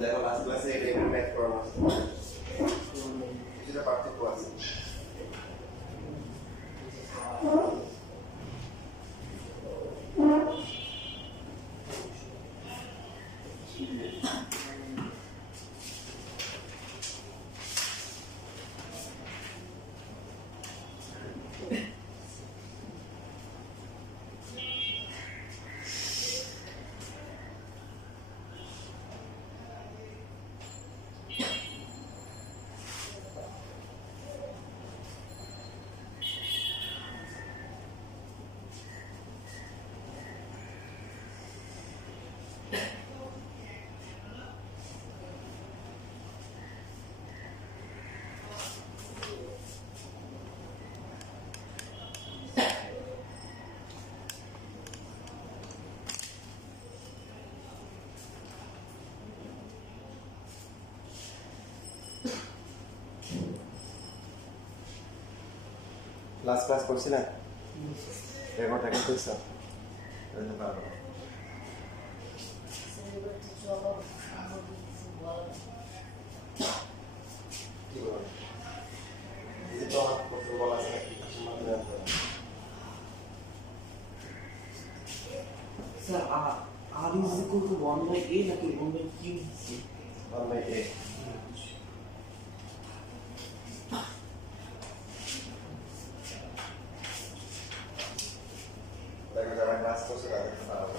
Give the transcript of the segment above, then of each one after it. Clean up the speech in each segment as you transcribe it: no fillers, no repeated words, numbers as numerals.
দেখো লাস্ট ক্লাসে এই টাইপের ম্যাথ করানো আছে, কিছুটা পার্থক্য আছে। লাস্ট ক্লাস করছিলেন? রেকর্ডটা কি করছো? পারবো কি বলো? তো আমার বলা আছে নাকি? Sir r is equal to 1 by a নাকি 1 by q? 1 by a। দেখো যারা ক্লাস করছে তাদেরকে পারবো।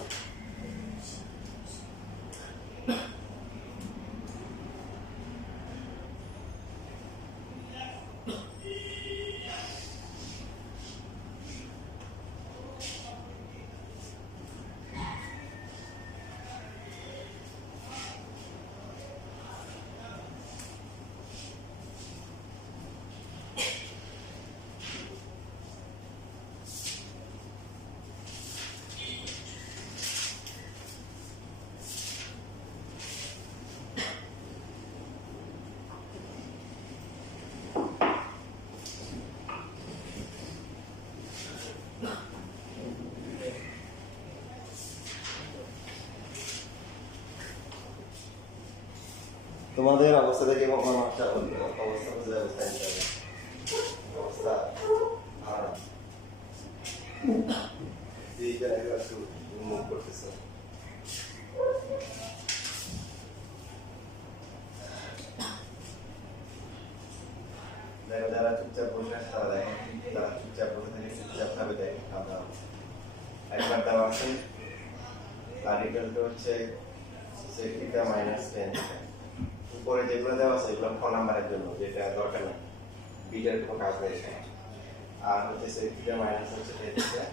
তোমাদের অবস্থা থেকে আমার অবস্থা বুঝে অবস্থা নিতে হবে। অবস্থা খারাপ, এই জায়গায় একটু মুভ করতেছে। যারা চুপচাপ বসে আছে তারা দেখেন, যারা চুপচাপ বসে থাকে চুপচাপ ভাবে দেখেন। খাওয়া একবার দেওয়া আছে আর্টিকেলটা হচ্ছে সেটা -10। উপরে যেগুলো দেওয়া আছে এগুলো খ নাম্বারের জন্য, যেটা দরকার নেই, বিটার কোনো কাজ নেই। আর হচ্ছে সেটা মাইনাস হচ্ছে এটা,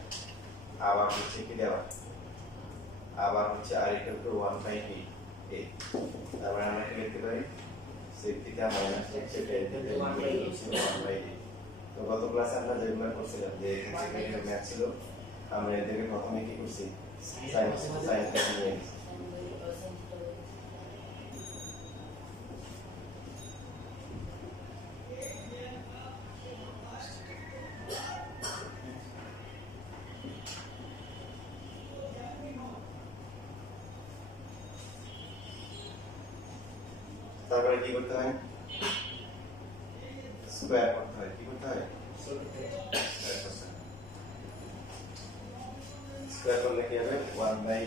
আবার হচ্ছে কি দেওয়া, আবার হচ্ছে আর্টিকেল টু 1 বাই a। তারপরে আমরা কি লিখতে পারি, সেটা মাইনাস হচ্ছে 1 বাই a। তো গত ক্লাসে আমরা যেগুলো করছিলাম যে সেকেন্ডের ম্যাথ ছিল, আমরা এদেরকে প্রথমে কি করছি, সাইন নিয়ে তারপরে কি করতে হয়? স্কয়ার করতে হয়। কি করতে হয়? স্কয়ার করলে কি হবে? 1/a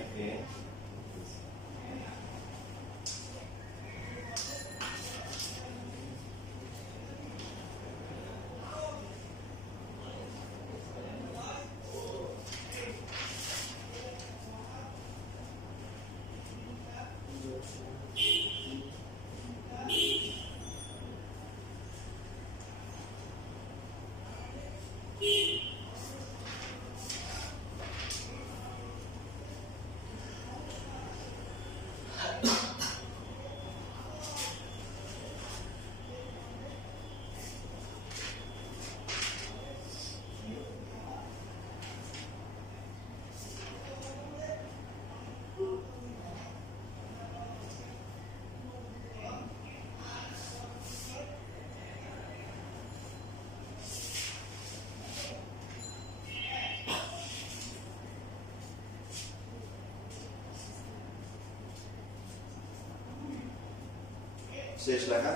শেষ লেখা।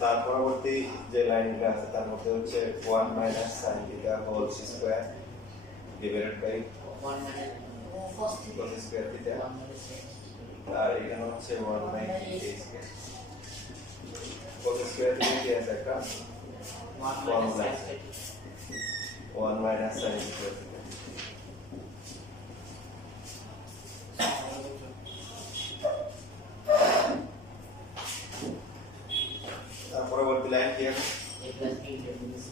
তার পরবর্তী যে লাইনটা আছে তার মধ্যে হচ্ছে 1 minus sine theta whole square divided by 1 minus cos square theta, 1 minus আর এখানে হচ্ছে 1 by a square. cos square theta কি আছে? একটা 1 minus sin 1 minus sine square theta. তার পরবর্তী লাইন কি হবে? a plus b into this.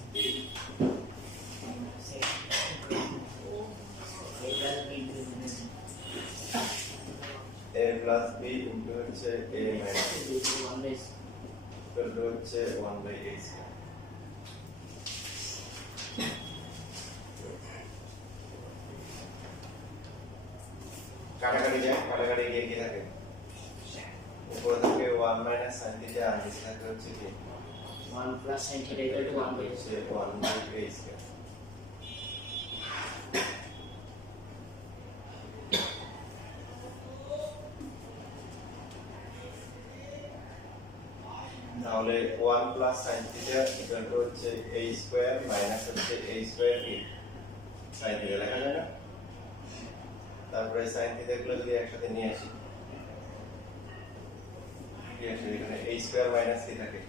a plus b into হচ্ছে a minus 1 base. হচ্ছে 1 বাই a স্কয়ার। কাটাকাটি যায়, কাটাকাটি গিয়ে কি থাকে? উপরে থাকে 1 মাইনাস সাইন থিটা আর নিচে থাকে হচ্ছে কি? 1 plus sin theta equal to 1 base. হচ্ছে 1 বাই a স্কয়ার। তাহলে 1 plus sin theta equal to হচ্ছে a স্কয়ার মাইনাস হচ্ছে a স্কয়ার কি sin থিটা লেখা যায় না? তারপরে sin থিটা গুলো যদি একসাথে নিয়ে আসি, কি আসে এখানে? a স্কয়ার মাইনাস কি থাকে?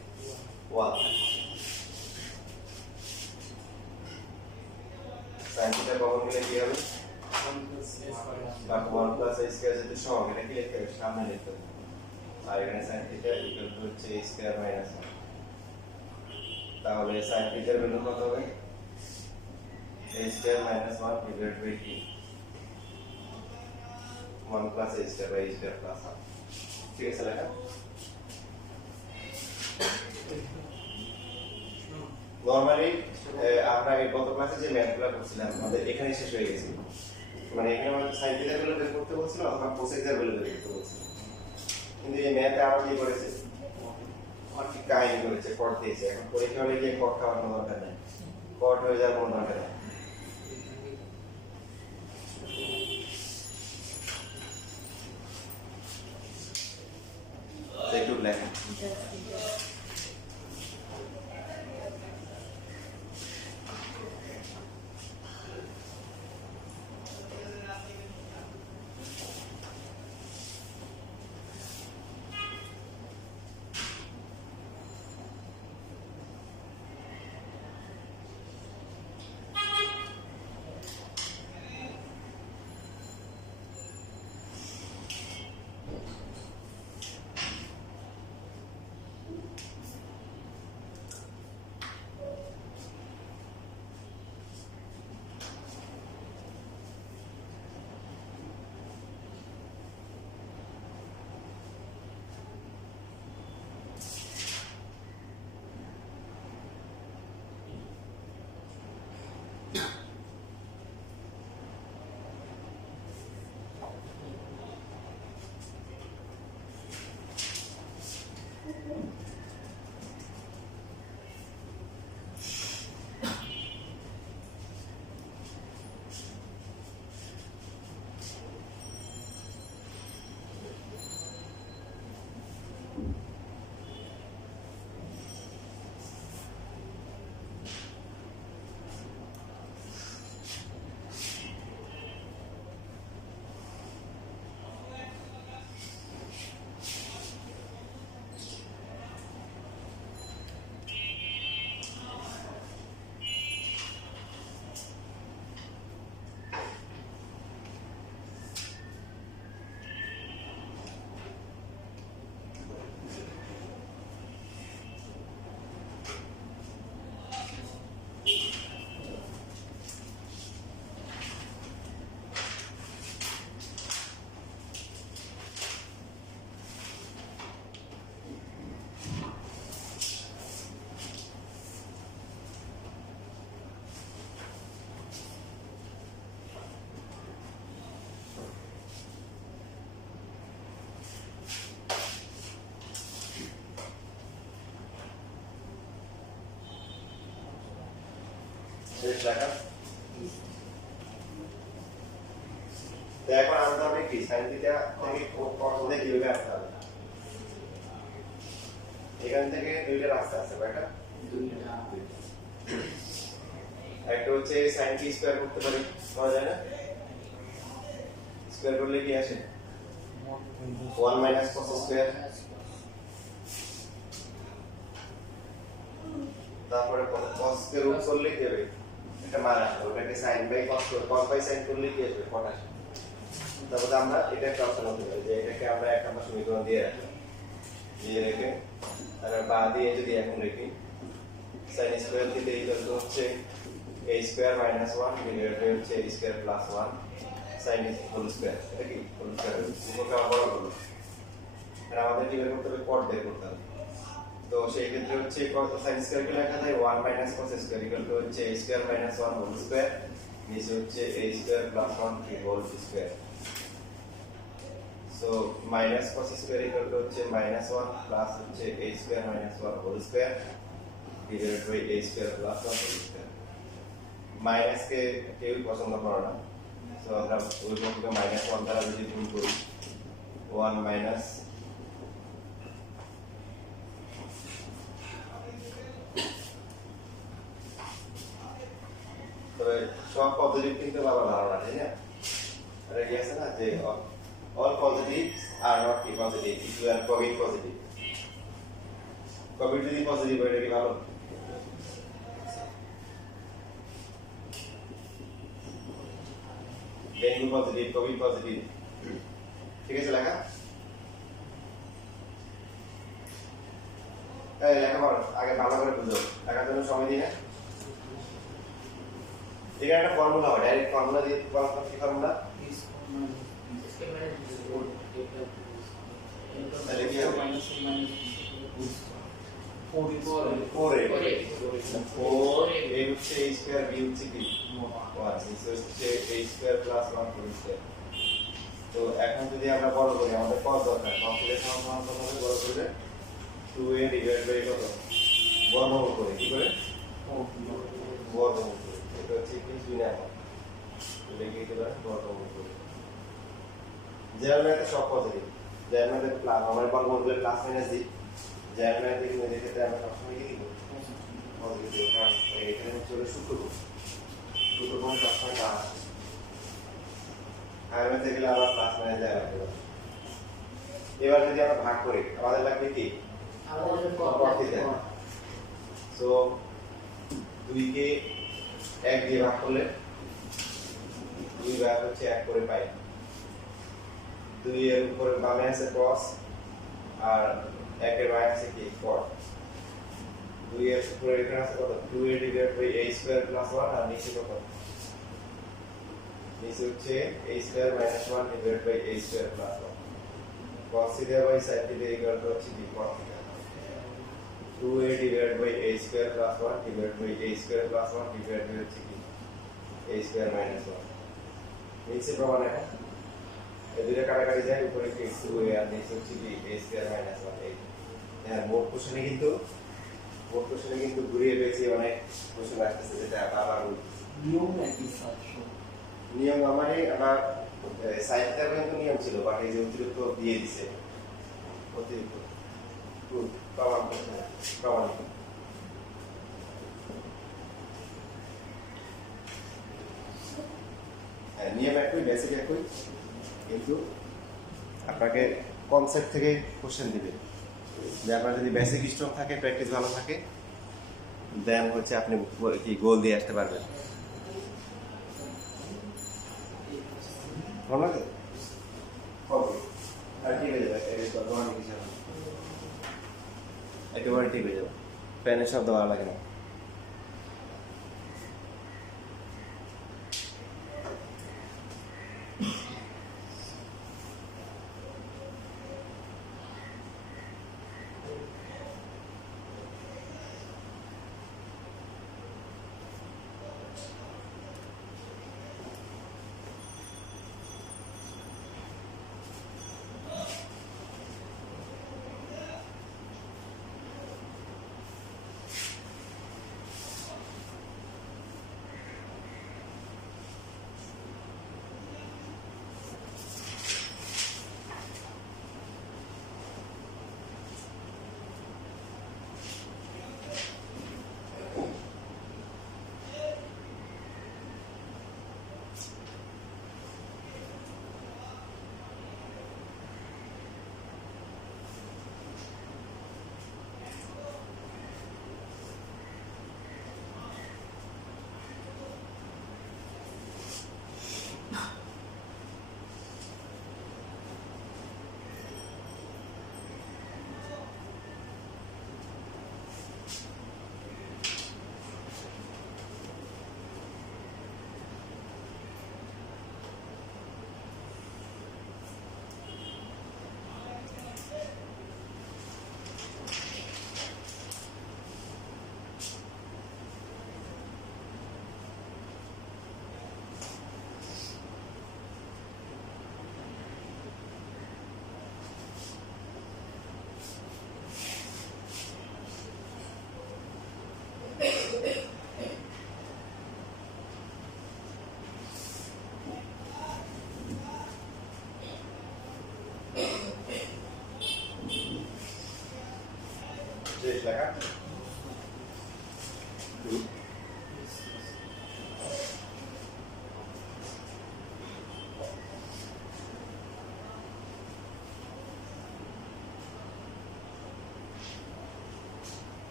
1 sin থিটা কমন নিলে কি হবে? 1 plus s square. বা 1 প্লাস a স্কয়ার যেটা সহগ, এটা কি লিখতে হবে? সামনে লিখতে হবে। আর এখানে sin থিটা ইকুয়াল টু হচ্ছে a স্কয়ার মাইনাস 1। তাহলে sin থিটার ভ্যালু কত হবে? a square minus 1 divided by কি? 1 plus a square by a square plus 1। ঠিক আছে লেখা? নরমালি আমরা এই গত ক্লাসে যে ম্যাথগুলো করছিলাম আমাদের এখানে শেষ হয়ে গেছে। মানে এখানে আমাদের sin থিটার ভ্যালু বের করতে বলছিল অথবা cosec এর ভ্যালু বের করতে বলছিল। কিন্তু এই ম্যাথে আরো কি করেছে? অনেক কাহিনী করেছে, কট দিয়েছে। এখন পরীক্ষা হলে গিয়ে কট খাওয়ার কোনো দরকার নেই, কট হয়ে যাওয়ার কোনো দরকার নেই। একটু লেখা। শেষ লেখা। তো এখন আনতে হবে কি sin থিটা থেকে cos থিটা কিভাবে আনতে হবে। এখান থেকে দুইটা রাস্তা আছে বেটা, একটা হচ্ছে sin t স্কয়ার করতে পারি, পাওয়া যায় না? স্কয়ার করলে কি আসে 1 মাইনাস cos স্কয়ার, তারপরে cos কে রুট করলে কি হবে একটা মান আসবে, ওটাকে sin by cos by sin করলে কি আসবে cot আসবে। তারপরে আমরা এটা একটা অপশন হতে পারে যে এটাকে আমরা এক নম্বর সমীকরণ দিয়ে রাখি, দিয়ে রেখে আর বা দিয়ে যদি এখন রেখি sin square theta equal to হচ্ছে a square minus 1 divided by হচ্ছে a square plus 1 sin whole square, এটা কি হোল স্কয়ার উপরকে আমরা বড় করব, আর আমাদের কি বের করতে হবে cot বের করতে হবে। তো সেই ক্ষেত্রে হচ্ছে cos sin স্কয়ার কে লেখা যায় 1 minus cos square equal to হচ্ছে a square minus 1 whole square, নিচে হচ্ছে a স্কয়ার প্লাস 1 কি whole square. So minus cos square equal to হচ্ছে মাইনাস 1 প্লাস হচ্ছে a square minus 1 whole square divided by a square plus 1 whole square. Minus কে কেউই পছন্দ করে না, সো আমরা ওই পক্ষকে মাইনাস 1 দ্বারা যদি গুণ করি 1 মাইনাস তবে সব পজিটিভ কিন্তু বাবা ধারণা তাই না, আরে কি আছে না যে all positives are not positive if you are COVID positive, COVID যদি পজিটিভ হয় এটা কি ভালো? ডেঙ্গু পজিটিভ, কোভিড পজিটিভ, ঠিক আছে লেখা? এই লেখা বল আগে ভালো করে বুঝো, লেখার জন্য সময় দিই না। এখানে একটা ফর্মুলা হয়, ডাইরেক্ট ফর্মুলা দিয়ে বলা কি ফর্মুলা? তাহলে কি হবে? 4a হচ্ছে a স্কয়ার b হচ্ছে কি 1, নিচে হচ্ছে a square plus 1 whole square. তো এখন যদি আমরা বড় করি আমাদের cos দরকার, cos এর সমান কত হবে বড় করলে 2a ডিভাইড বাই কত বর্গমূল করে কি করে বর্গমূল করে, এটা হচ্ছে কি 2 না লিখে দিতে পারেন বর্গমূল করে। জেনারেল ম্যাথে সব পজিটিভ, জেনারেল ম্যাথে প্লাস আমরা বর্গমূল করলে প্লাস মাইনাস দিই, জেনারেল ম্যাথে কিন্তু এই ক্ষেত্রে আমরা সবসময় কি দিব পজিটিভ, কারণ এখানে হচ্ছে সূত্রকোণ, সূত্রকোণ সবসময় প্লাস আসে, আর ম্যাথে গেলে আবার প্লাস মাইনাস যায় লাগবে। এবার যদি আমরা ভাগ করি আমাদের লাগবে কি cot থিটা, সো 2 কে 1 দিয়ে ভাগ করলে 2 ভাগ হচ্ছে 1 করে পাই, 2 এর উপরে বামে আছে cos আর 1 এর বামে আছে কি cot, 2 এর উপরে এখানে আছে কত 2a divide by a square plus 1 আর নিচে কত নিচে হচ্ছে a square minus 1 divide by a square plus 1 cos theta by sin theta equal to হচ্ছে কি cot theta, 2a divide by a square plus 1 divide by a square plus 1 divide by হচ্ছে কি a square minus 1। নিচে প্রমাণ এটা এই দুটো কাটাকাটি যায়, উপরে কি 2a আর নিচে হচ্ছে কি a স্কয়ার মাইনাস 1। এই হ্যাঁ মোট কোশ্চেনে কিন্তু ঘুরিয়ে পেয়েছি অনেক কোশ্চেন আসতেছে, যেটা আবার নিয়ম একই ছাত্র নিয়ম আমারই আমার সাইডটা কিন্তু নিয়ম ছিল, বাট এই যে অতিরিক্ত দিয়ে দিছে অতিরিক্ত প্রমাণ নিয়ম একই, বেসিক একই, কিন্তু আপনাকে কনসেপ্ট থেকে কোশ্চেন দিবে, যে আপনার যদি বেসিক স্ট্রং থাকে, প্র্যাকটিস ভালো থাকে, দেন হচ্ছে আপনি কি গোল দিয়ে আসতে পারবেন। ভালো লাগে আর ঠিক হয়ে যাবে, একেবারে ঠিক হয়ে যাবে, প্যানের শব্দ ভালো লাগে না।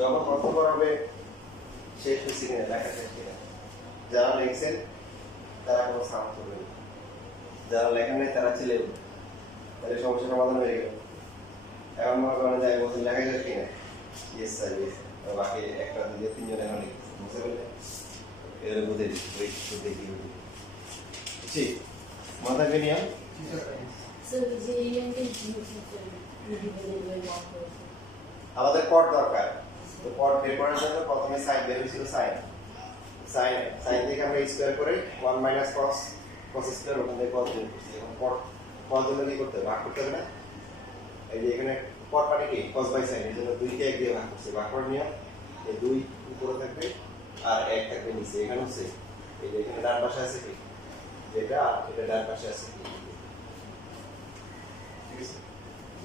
যখন অর্থ করাবে শেষ হয়েছে কিনা, লেখা শেষ কিনা। যারা লিখছেন তারা কোনো সাউন্ড করবে না, যারা লেখেন নাই তারা ছেলে তাহলে সমস্যা সমাধান হয়ে গেল। এখন মনে করেন যে আমি বলছি লেখা শেষ কিনা, ইয়েস স্যার ইয়েস, বাকি একটা দুই তিনজন এখন লিখতেছে, বুঝতে পারলে? এদের বুঝে দিচ্ছি দেখি বুঝছি মাথা নিয়ে আমাদের পট দরকার। তো পট বের করার জন্য প্রথমে সাইন বের হয়েছিল, সাইন সাইন সাইন থেকে আমরা স্কোয়ার করে 1 মাইনাস কস কস স্কোয়ার ওখান থেকে কস বের করছি। এখন পট কস জন্য কি করতে হবে, ভাগ করতে হবে না? এই যে এখানে পট মানে কি কস বাই সাইন, এর জন্য 2 কে 1 দিয়ে ভাগ করছি। ভাগ করার নিয়ম এই 2 উপরে থাকবে আর 1 থাকবে নিচে। এখানে হচ্ছে এই যে এখানে ডান পাশে আছে কি যেটা, এটা ডান পাশে আছে কি, ঠিক আছে?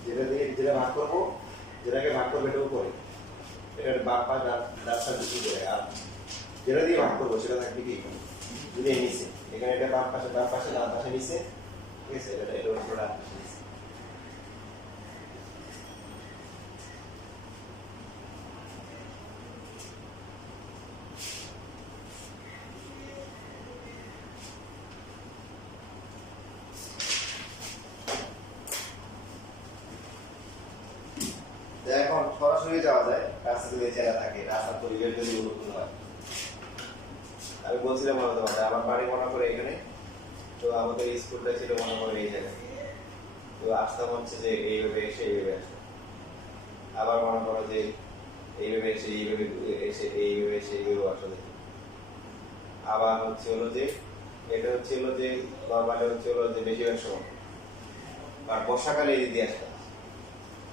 যেটা দিয়ে যেটা ভাগ করবো, যেটাকে ভাগ করবে এটা উপরে, এটার বাম পা ডান পাশে দুটো করে, আর যেটা দিয়ে ভাগ করবো সেটা থাকবে কি যদি নিচে। এখানে এটা বাম পাশে ডান পাশে নিচে, ঠিক আছে? এটা উপরে ডান পাশে নিচে। এখন সরাসরি যাওয়া যায়, রাস্তা যদি চেনা থাকে, রাস্তার পরিবেশ যদি অনুকূল হয়। আমি বলছিলাম মনে তোমাদের আমার বাড়ি মনে করে এখানে, তো আমাদের স্কুলটা ছিল মনে করে এই জায়গায়, তো আসতাম হচ্ছে যে এইভাবে এসে এইভাবে আসতাম, আবার মনে করো যে এইভাবে এসে এইভাবে আসলে, আবার হচ্ছে হলো যে এটা হচ্ছে হলো যে নর্মালি হচ্ছে হলো যে বেশিরভাগ সময় আর বর্ষাকালে এই দিয়ে আসতাম,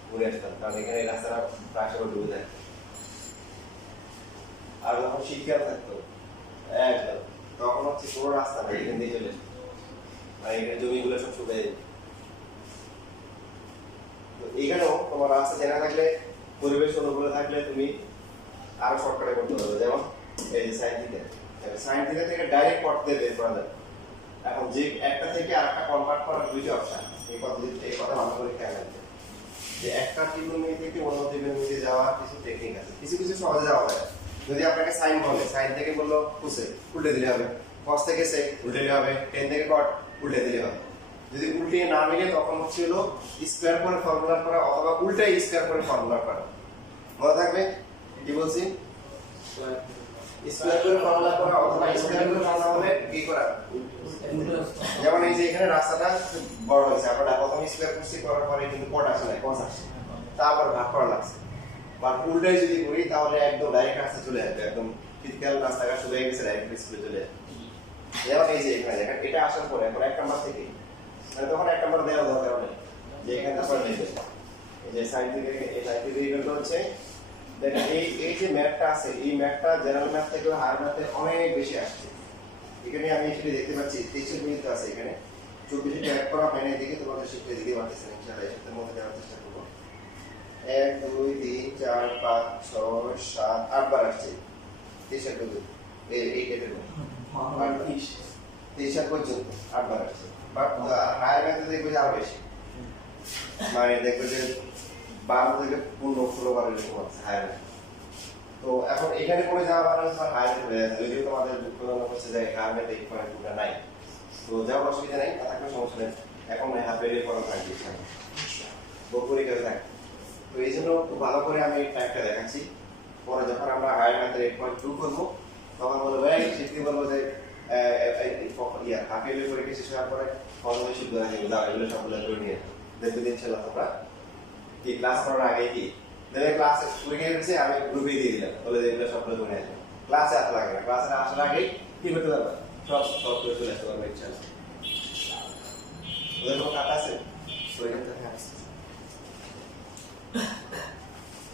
ঘুরে আসতাম, কারণ এখানে রাস্তাটা প্রায় সময় ডুবে যায়। আর যখন শীতকাল থাকতো একদম, তখন হচ্ছে কোনো রাস্তা নেই, এখান দিয়ে চলে আসতো, আর এখানে জমিগুলো সব শুকিয়ে যেত। তো এখানেও তোমার রাস্তা চেনা থাকলে, পরিবেশ অনুকূলে থাকলে তুমি আরো শর্টকাটে করতে পারবে। যেমন এই যে সাইন থিটা থেকে ডাইরেক্ট পথ দিয়ে বের করা যায়। এখন যে একটা থেকে আরেকটা কনভার্ট করার দুইটা অপশন, এই কথা ভালো করে খেয়াল রাখবে যে একটা ত্রিকোণমিতি থেকে অন্য ত্রিকোণমিতি যাওয়ার কিছু টেকনিক আছে, কিছু কিছু সহজে যাওয়া যায়। যদি আপনাকে সাইন বলে, সাইন থেকে বললো কোসেক, উল্টে দিলে হবে। কস থেকে সেক, উল্টে দিলে হবে। টেন থেকে কট, উল্টে দিলে হবে। যদি উল্টে না মিলে তখন হচ্ছিল স্কোয়ার করে ফর্মুলা করা, অথবা উল্টে স্কোয়ার করে ফর্মুলা করা। মনে থাকবে কি বলছি? স্কোয়ার করে ফর্মুলা করা অথবা স্কোয়ার করে ফর্মুলা হলে কি করা, যেমন এই যে এখানে রাস্তাটা বড় হয়েছে, আমরা প্রথমে স্কোয়ার করছি, করার পরে কিন্তু কট আসে না, কস আসে, তারপর ভাগ করা লাগছে। বা উল্টাই যদি করি তাহলে একদম ডাইরেক্ট রাস্তা চলে আসবে, একদম শীতকাল রাস্তাঘাট শুরু হয়ে গেছে, ডাইরেক্ট স্কুলে চলে আসবে। যেমন এই যে এখানে দেখেন এটা আসার পরে এখন 1 নাম্বার থেকে, মানে তখন 1 নাম্বার দেওয়া দরকার নেই, যে এখানে তারপর নেবে এই যে সাইড থেকে, এই সাইড থেকে এইটা হচ্ছে দেখেন এই যে ম্যাপটা আছে, এই ম্যাপটা জেনারেল ম্যাপ থেকে হায়ার ম্যাপে অনেক বেশি আসছে। এখানে আমি এখানে দেখতে পাচ্ছি 23 মিনিট আছে, এখানে 24 ট্র্যাক করা হয় না, এদিকে তোমাদের শিখতে দিতে পারতেছেন, ইনশাআল্লাহ এর মধ্যে দেওয়ার চেষ্টা করব। 1 2 3 4 5 6 7 8 বার আসছে 23 পর্যন্ত, এই টাইপের 23 পর্যন্ত 8 বার আসছে। বাট হায়ার ম্যাথে দেখবে যে আরো বেশি, মানে দেখবে যে 12 থেকে 15-16 বার এরকম আছে হায়ার ম্যাথ। তো এখন এখানে পড়ে যাওয়া মানে হচ্ছে হায়ার ম্যাথ হয়ে যাচ্ছে, যদিও তোমাদের দুঃখজনক হচ্ছে যে হায়ার ম্যাথ এই পয়েন্টগুলো নাই, তো যাওয়ার অসুবিধা নেই, থাকলে সমস্যা নেই। এখন হাত বেরিয়ে পড়া থাকবে, পরীক্ষা থাকে। তো এই জন্য খুব ভালো করে আমি টাইপটা দেখাচ্ছি, পরে যখন আমরা হায়ার ম্যাথের 8.2 করবো তখন বলবো শিখতে বলবো যে হাফ ইয়ারলি পরীক্ষা শেষ হওয়ার পরে প্রথমে শুধু এগুলো সবগুলো করে নিয়ে দেখতে দিন ছিল তোমরা কি ক্লাস করার আগে কি দেখে ক্লাসে পরীক্ষা হচ্ছে, আমি গ্রুপে দিয়ে দিলাম, বলে এগুলো সবগুলো করে আসবে, ক্লাসে আসা লাগে না, ক্লাসে আসার আগেই কি করতে পারবে, সব করে চলে আসতে পারবে ইনশাআল্লাহ। ওদের কোনো খাতা আছে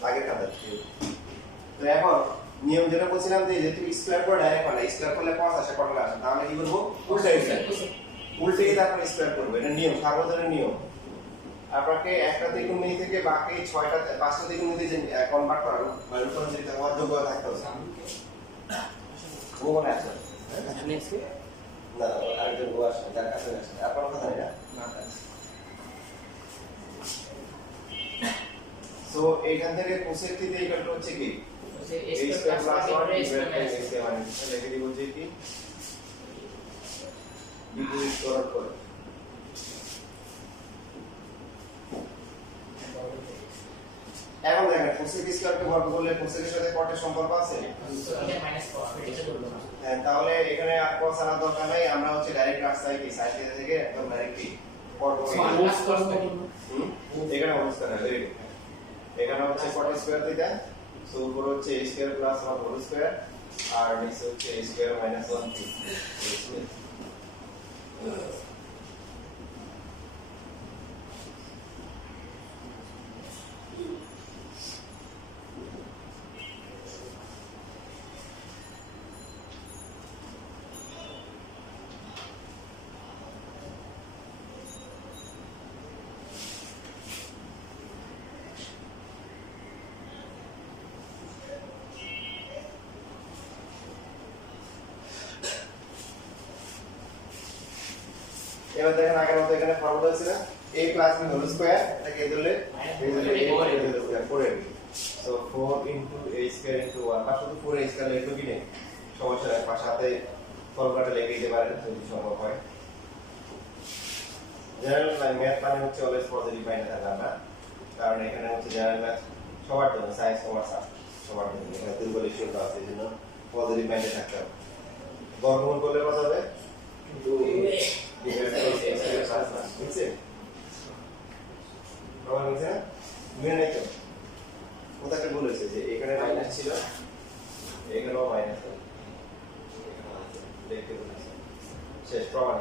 আগের খাতা? তো এখন নিয়ম যেটা বলছিলাম যে তুমি স্কোয়ার করে ডাইরেক্ট করলে, স্কোয়ার করলে কস আসে, কত আসে, তাহলে কি করবো উল্টাই উল্টেই তারপর স্কোয়ার করবো, এটা নিয়ম, সার্বজনীন নিয়ম। আপনাকে একটা ত্রিকোণমিতি থেকে বাকি 5টা ত্রিকোণমিতি কনভার্ট করার মানে রূপান্তরিত হওয়ার যোগ্যতা থাকতে হবে। ও মনে আছে না, আরেকজন ও আসে, যার কাছে আসে আপনার কথা নেই না। তো এইখান থেকে কোসেক থিটা ইকুয়াল টু হচ্ছে কি হচ্ছে a a square square plus 1 a divide by square a square মানে লিখে দিব যে কি বিপরীত করণ করে এখন দেখেন কোসেক স্কয়ারকে বর্গ করলে কোসেকের সাথে কটের সম্পর্ক আছে তো এটা মাইনাস cos এটা করব না হ্যাঁ, তাহলে এখানে আর cos আনার দরকার নাই আমরা হচ্ছে ডাইরেক্ট রাস্তায় কি সাইড থেকে একদম ডাইরেক্ট কি কট করে So, দিই। plus cos থাকে। এখানে অবস্থান আছে ভেরি গুড এখানে হচ্ছে কট স্কয়ার থিটা সো উপর হচ্ছে a square plus 1 whole square আর নিচে হচ্ছে a স্কয়ার মাইনাস 1 থিটা এবার দেখেন আগের মতো এখানে ফর্মুলা ছিল a plus b whole square এটাকে ধরলে এই ধরলে a হোল স্কয়ার করে so 4 into a square into 1 বা শুধু 4 a স্কয়ার লিখলে কি নেই সমস্যা নাই পাশে সাথে ফর্মুলাটা লিখে দিতে পারেন যদি সম্ভব হয় জেনারেল ম্যাথ মানে হচ্ছে অলওয়েজ পজিটিভ মাইন্ডে থাকা না কারণ এখানে হচ্ছে জেনারেল ম্যাথ সবার জন্য সায়েন্স কমার্স সবার জন্য এখানে দুর্বল ইস্যুটা আছে এজন্য পজিটিভ মাইন্ডে থাকতে হবে বর্গমূল করলে কত হবে 2 divide by a square plus 1 বুঝছে প্রমাণ হয়েছে না মিলে নাই তো কোথায় একটা ভুল হয়েছে যে এখানে মাইনাস ছিল এখানেও মাইনাস আছে দেখতে বলেছে শেষ প্রমাণ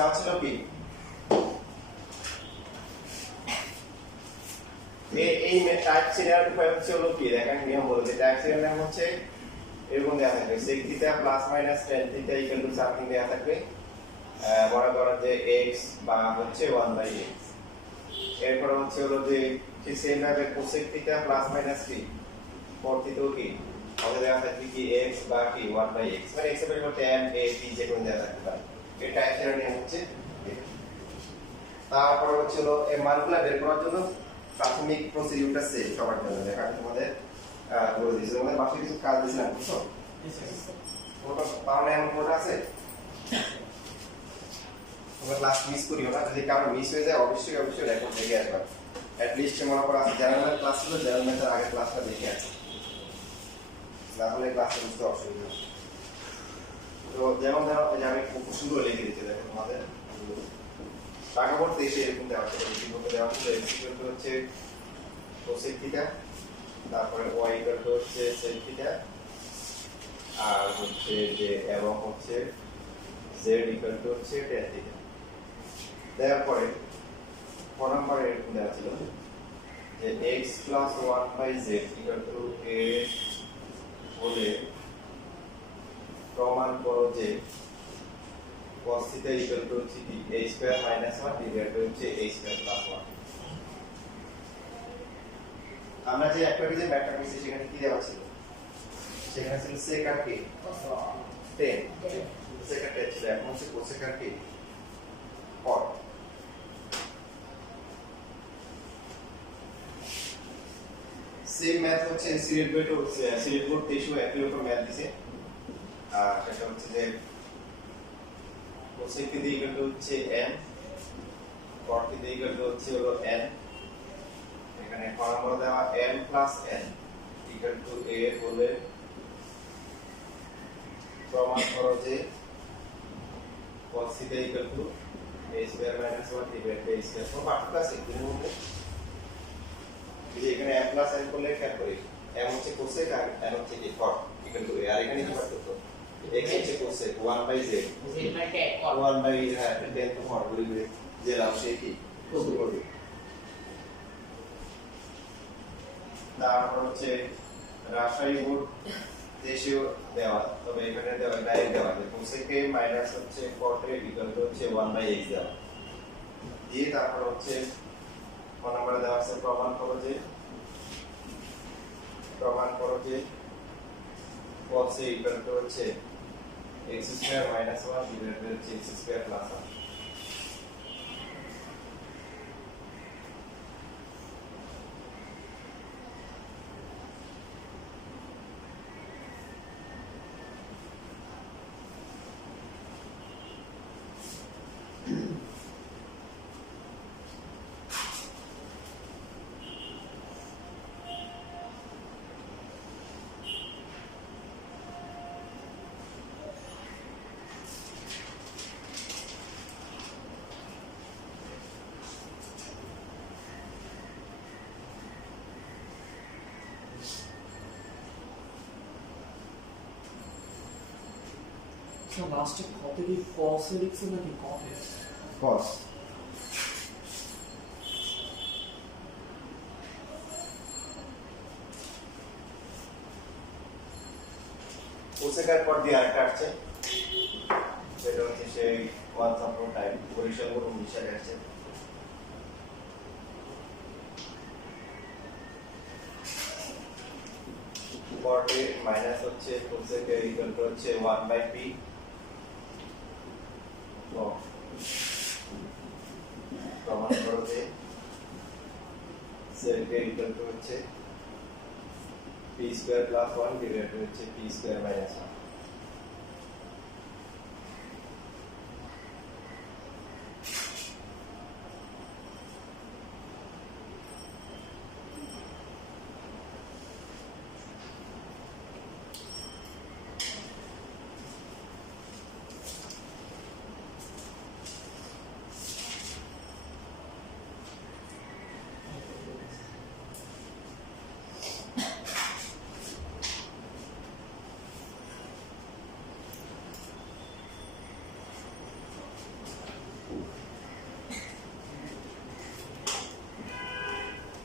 দেওয়া ছিল কি এই টাইপ সিরিয়াল উপায় হচ্ছে হলো কি দেখেন নিয়ম বলে যে টাইপ সিরিয়াল নাম হচ্ছে এরকম দেওয়া থাকবে sec theta plus minus tan theta equal to something দেওয়া থাকবে মনে করেন যে x বা হচ্ছে 1/x এরপর হচ্ছে হলো যে ঠিক সেম ভাবে cosec থিটা প্লাস মাইনাস কি cot থিটা কি আমাদের দেওয়া থাকবে কি x বা কি 1/x মানে x এর পরিবর্তে tan a b যে কোনো দেওয়া থাকতে পারে এই টাইপ সিরিয়াল নিয়ম হচ্ছে তারপর হচ্ছে হলো এই মানগুলো বের করার জন্য প্রাথমিক প্রসিডিউরটা সেম সবার জন্য দেখা তোমাদের বলে দিয়েছি তোমাদের বাকি কিছু কাজ দিয়েছিলাম বুঝছো ওটা পাওনা এমন কোড আছে তোমরা ক্লাস মিস করিও না যদি কারো মিস হয়ে যায় অবশ্যই অবশ্যই রেকর্ড দেখে আসবা অ্যাট লিস্ট মনে করো আছে জেনারেল ক্লাস ছিল জেনারেল ম্যাথের আগের ক্লাসটা দেখে আসো তাহলে ক্লাসে বুঝতে অসুবিধা হবে তো যেমন ধরো যে আমি খুব সুন্দর লিখে দিচ্ছি দেখো তোমাদের টাকা পড়তে এসে এরকম দেওয়া আছে এরকম দেওয়া আছে এক্সিকিউট হচ্ছে cosec থিটা তারপরে y ইকুয়াল টু হচ্ছে sec থিটা আর হচ্ছে যে এবং হচ্ছে z ইকুয়াল টু হচ্ছে tan থিটা দেওয়ার পরে ফর নাম্বারে এরকম দেওয়া ছিল যে x plus 1/z equal to a হলে প্রমাণ করো যে cos theta equal to a square minus 1 divided by a square plus 1 আমরা যে একটা যে ম্যাথটা করছি সেখানে কি দেওয়া ছিল সেখানে ছিল sec আর কি 10 sec আর 10 ছিল এখন হচ্ছে cosec আর কি cot সেম ম্যাথ হচ্ছে সিরিয়াল বোর্ড 23 একই রকম ম্যাথ দিছে আর সেটা হচ্ছে যে cosec থিটা ইকুয়াল টু হচ্ছে n cot theta equal to হচ্ছে হলো n এখানে ফর্মুলা দেওয়া m plus n equal to a হলে প্রমাণ করো যে cos theta equal to a square minus 1 divided by a square তো পার্থক্য আছে এর মধ্যে এই যে এখানে m প্লাস n করলে খেয়াল করি m হচ্ছে cosec আর n হচ্ছে কি cot ইকুয়াল টু a আর এখানে কি পার্থক্য x হচ্ছে cosec 1/z 1/, হ্যাঁ 10 তো ফর্ম বলি যে লাভ সে কি কত করবে তারপর হচ্ছে রাজশাহী বোর্ড দেশীয় দেওয়া তবে এখানে দেওয়া ডাইরেক্ট দেওয়া যে cosec a মাইনাস হচ্ছে cot a ইকুয়াল টু হচ্ছে 1/x দেওয়া দিয়ে তারপর হচ্ছে কোন নাম্বারে দেওয়া আছে প্রমাণ করো যে cos a ইকুয়াল টু হচ্ছে x square minus 1 divided by x square plus 1 So লাস্টে কত কি cos এর লিখছে নাকি cot এর cos cosec এর পর দিয়ে আরেকটা আসছে সেটা হচ্ছে সেই once upon time Barishal board 19 সালে আসছে cot a মাইনাস হচ্ছে cosec a ইকুয়াল টু হচ্ছে 1/p তো প্রমাণ করো যে sec a ইকুয়াল টু হচ্ছে p square plus 1 divided by হচ্ছে p স্কয়ার মাইনাস 1 তো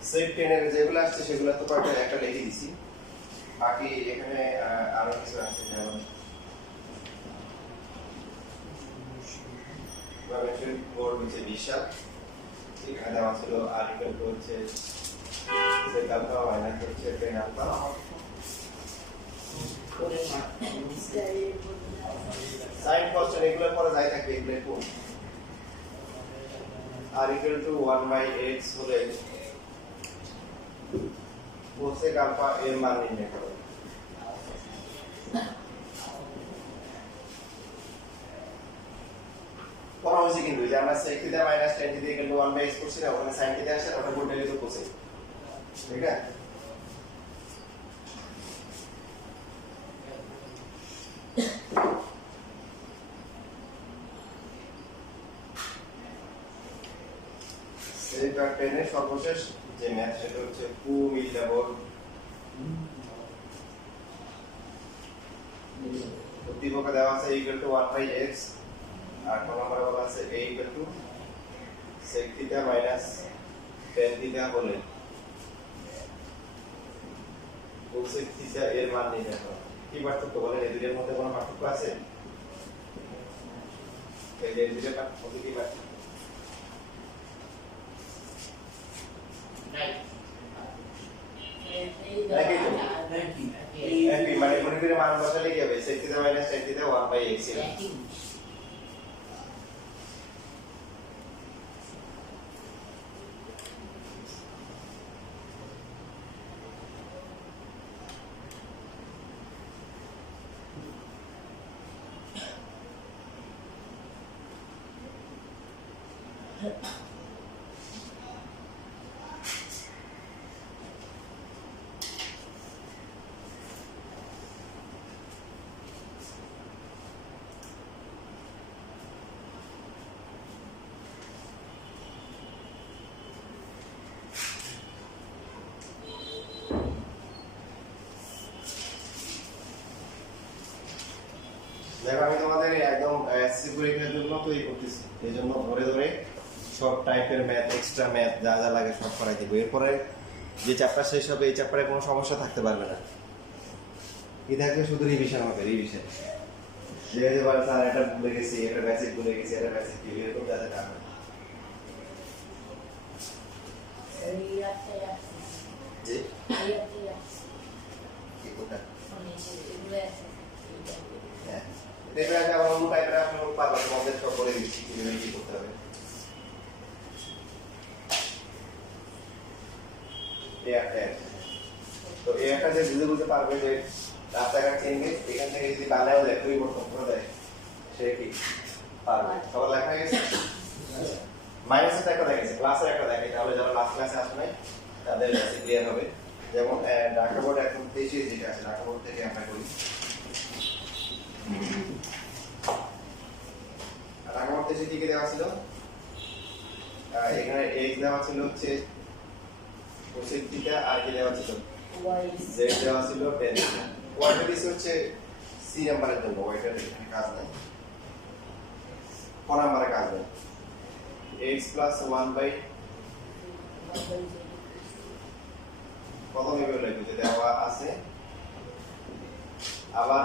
সেট 10 এর যেগুলো আসছে সেগুলো তো কয়েকটা একটা লিখে দিছি, বাকি এখানে আরো কিছু আছে যেমন প্রবেশন বোর্ড হচ্ছে বিশাল, এখানে দেওয়া ছিল আর্টিকেল হচ্ছে সেট আলফা মাইনাস হচ্ছে 10 আলফা। সাইন কনস্ট্যান্ট এগুলো পরে যাই থাকবে এগুলো কোন r equal to 1/x হলে cosec আলফা এর মান নির্ণয় করো। পড়া হয়েছে কিন্তু যে আমরা sec theta minus tan theta equal two 1/x করছি না, ওখানে sin থিটা আসে ওটা বলতে গেলে তো cosec, ঠিক আছে? সেট আর 10 এর সর্বশেষ যে ম্যাথ সেটা হচ্ছে কুমিল্লাবর উদ্দীপকে দেওয়া আছে ইকুয়াল টু 1/x আর কোন নম্বরে বলা আছে a equal two sec theta minus tan theta হলে cosec থিটা এর মান নির্ণয় করো। কি পার্থক্য বলেন, এই দুইটার মধ্যে কোনো পার্থক্য আছে? এই যে দুইটার মধ্যে কি পার্থক্য? একই মানে মনে করে মান বসালে কি হবে, sec theta minus tan theta 1/x এর দেখো আমি তোমাদের একদম এসসি পরীক্ষার জন্য তৈরি করতেছি, এই জন্য ধরে ধরে সব টাইপের ম্যাথ এক্সট্রা ম্যাথ যা যা লাগে সব করাই দেবো। এরপরে যে চ্যাপ্টার শেষ হবে এই চ্যাপ্টারে কোনো সমস্যা থাকতে পারবে না, কি থাকবে শুধু রিভিশন হবে, রিভিশন যেহেতু বলে স্যার এটা ভুলে গেছি, এটা বেসিক ভুলে গেছি, এটা বেসিক কি এরকম যাতে না হয়। জি কি কোনটা হ্যাঁ এটা যে আমার অন্য টাইপের আপনি পারবেন, তোমাদের সব বলে দিচ্ছি কিভাবে কি করতে হবে। তো এই একটা যে বুঝে বুঝতে পারবে যে রাস্তাঘাট চিনবে, এখান থেকে যদি বাংলায় দেয় পরিবর্তন করে দেয় সে কি পারবে। সবার লেখা হয়ে গেছে, মাইনাসের একটা দেখেছে, ক্লাসের একটা দেখে, তাহলে যারা লাস্ট ক্লাসে আসবে না তাদের কাছে ক্লিয়ার হবে। যেমন ঢাকা বোর্ড এখন 23 যেটা আছে ঢাকা বোর্ড থেকে আমরা করি, ঢাকা বোর্ড থেকে কি দেওয়া ছিল, এখানে x দেওয়া ছিল হচ্ছে cosec থিটা আর কি দেওয়া ছিল z দেওয়া ছিল tan থিটা। ওয়াইটা দিছে হচ্ছে c নাম্বারের জন্য, ওয়াইটার এখানে কাজ নাই, ক নাম্বারে কাজ নাই। x plus 1/, প্রথমে বলে দিতে দেওয়া আছে, আবার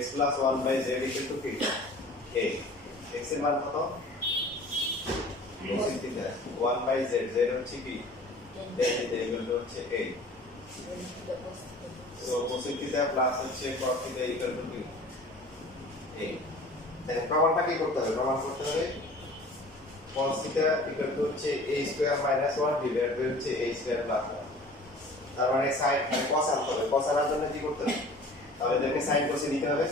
x plus 1/z equal to কি a, x এর মান কত cosec থিটা 1/z, z হচ্ছে কি tan থিটা equal to হচ্ছে a, so cosec theta plus হচ্ছে cos থিটা equal to কি a। তাহলে প্রমাণটা কি করতে হবে, প্রমাণ করতে হবে cos থিটা equal to হচ্ছে a square minus 1 divide by হচ্ছে a স্কয়ার প্লাস 1। তার মানে sin মানে cos আনতে হবে, cos আনার জন্য কি করতে হবে, তাহলে দেখে sin cos দিতে হবে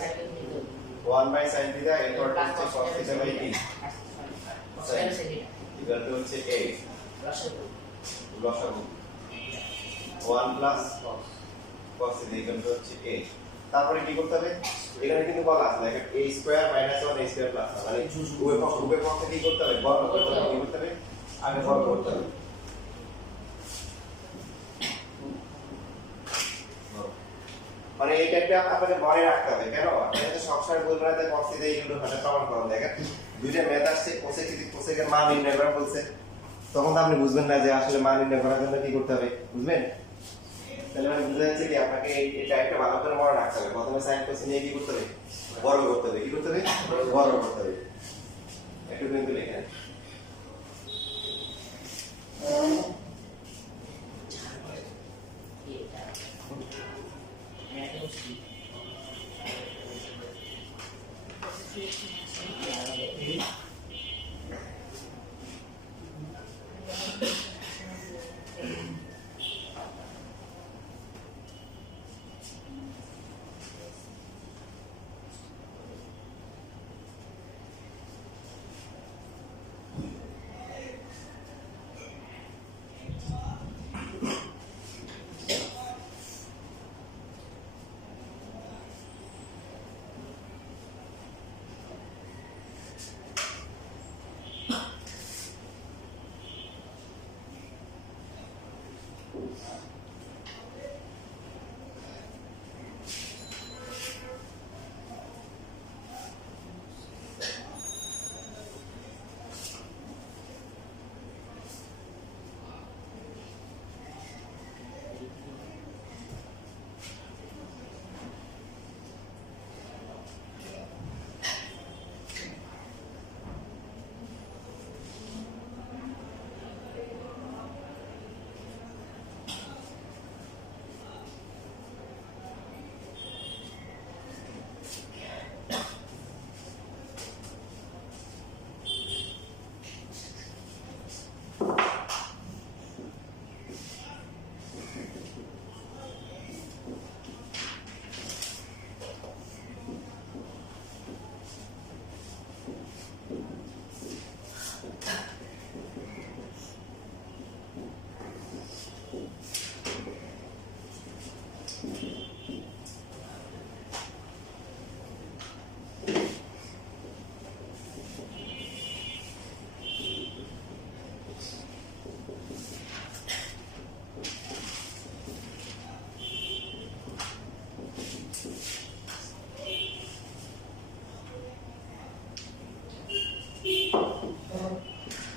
1/sin থিটা এরপর হচ্ছে cos থিটা বাই কি sin equal to হচ্ছে a লসাগু 1 plus cos theta equal to হচ্ছে a। তারপরে কি করতে হবে, এখানে কিন্তু বলা আছে দেখেন a square minus 1 a square plus 1, মানে উভয় পক্ষে কি করতে হবে, বর্গ করতে হবে, কি করতে হবে আগে বর্গ করতে হবে। মানে এই টাইপটা আপনাদের মনে রাখতে হবে, কেন আপনারা তো সবসময় বলবেন না যে cos থিটা এইগুলো ভাষা প্রমাণ করুন। দেখেন দুইটা ম্যাথ আসছে, cosec এর মান নির্ণয় করা বলছে, তখন তো আপনি বুঝবেন না যে আসলে মান নির্ণয় করার জন্য কি করতে হবে, বুঝবেন? তাহলে মানে বুঝা যাচ্ছে কি আপনাকে এই টাইপটা ভালো করে মনে রাখতে হবে। প্রথমে সাইন কোস নিয়ে কি করতে হবে, বর্গ করতে হবে। কি করতে হবে? বর্গ করতে হবে। একটু কিন্তু লিখে নেন।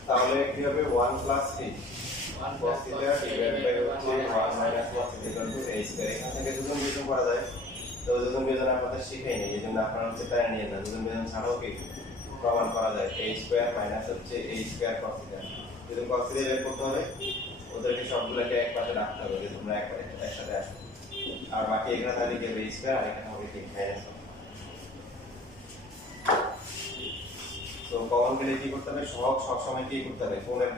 তাহলে কি হবে 1 প্লাস কি 1 cos θ ডিভাইড বাই হচ্ছে 1 minus cos θ equal to a square. এখান থেকে দুজন বিয়োজন করা যায়, তো দুজন বিয়োজন আপনাদের শিখাইনি, এইজন্য আপনারা হচ্ছে তাই নিয়ে না। দুজন বিয়োজন ছাড়াও কি প্রমাণ করা যায়, a স্কয়ার মাইনাস হচ্ছে a স্কয়ার cos θ। যদি cos θ বের করতে হবে ওদেরকে সবগুলোকে এক পাশে রাখতে হবে, যে তোমরা একসাথে আসো। আর বাকি এখানে তাহলে কি a স্কয়ার আর এখানে হবে কি মাইনাস। তো কমন পেলে কি করতে হবে, সহগ সব সময় কি করতে হবে, কোণের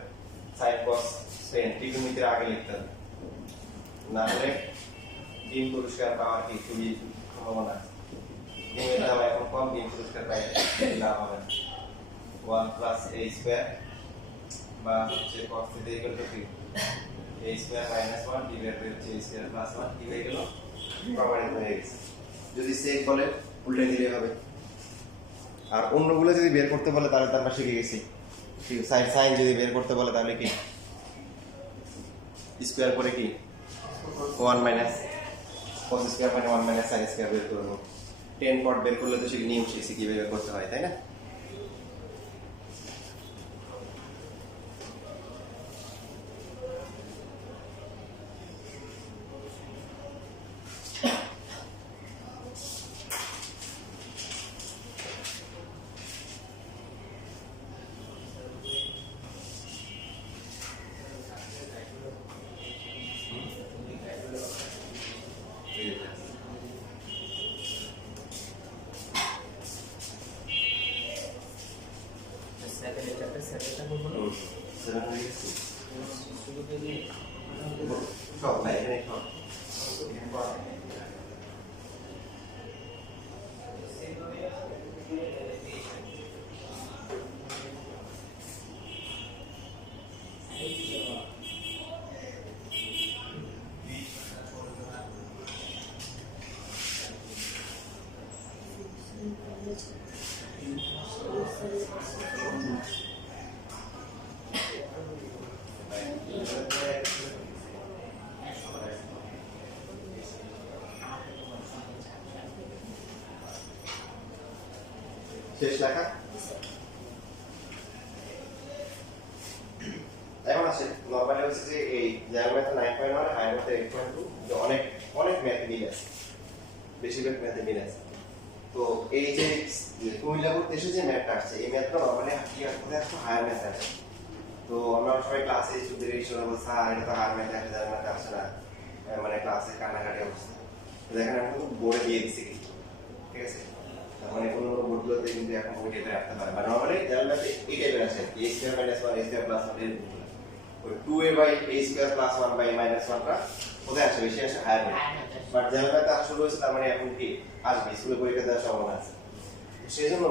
sin cos tan ত্রিকোণমিতির আগে লিখতে হবে, না হলে ডিম পুরস্কার পাওয়ার কি খুবই সম্ভাবনা। ডিমের দাম এখন কম, ডিম পুরস্কার পাই লাভ হবে 1 প্লাস a স্কয়ার বা হচ্ছে cos θ ইকুয়াল টু কি a square minus 1 divide by হচ্ছে a স্কয়ার প্লাস 1 কি হয়ে গেল, প্রমাণিত হয়ে গেছে। যদি সেক বলে উল্টে দিলে হবে। আর অন্যগুলো যদি বের করতে বলে তাহলে তো আমরা শিখে গেছি, সাইন সাইন যদি বের করতে বলে তাহলে কি স্কয়ার করে কি 1 মাইনাস cos স্কয়ার মানে 1 মাইনাস sin স্কয়ার বের করব। 10 পট বের করলে তো সেটা নিয়ম শিখছি কিভাবে বের করতে হয়, তাই না? সব নাই এখানে সব শেষ লেখা। এখন আসে নরমালি হচ্ছে যে এই জেনারেল ম্যাথে 9.1 হায়ার ম্যাথে 8.2 যে অনেক অনেক ম্যাথ মিল আছে, বেশিরভাগ ম্যাথে মিল আছে। তো এই যে কুমিল্লাপুর দেশে যে ম্যাথটা আসছে এই ম্যাথটা নরমালি কি আসলে একটু হায়ার ম্যাথ আছে। তো আমরা সবাই ক্লাসে স্টুডেন্ট হিসেবে বলছি স্যার এটা তো হায়ার ম্যাথ আছে, জেনারেল ম্যাথ আসছে না, মানে ক্লাসে কান্নাকাটি অবস্থা। দেখেন আমি কিন্তু বোর্ডে দিয়ে দিচ্ছি, ঠিক আছে? মানে কোনো বোর্ডগুলোতে কিন্তু এখন বই এটা রাখতে পারে, মানে নরমালি জেনারেল ম্যাথে এই টাইপের আছে a square minus 1 a square plus 1 এর ওই 2a by a square plus 1 by minus 1 টা কোথায় আসে? বেশি আসে হায়ার ম্যাথ। বাট জেনারেল ম্যাথে আসলে হয়েছে তার মানে এখন কি আসবে, স্কুলে পরীক্ষা দেওয়ার সম্ভাবনা আছে। সেই জন্য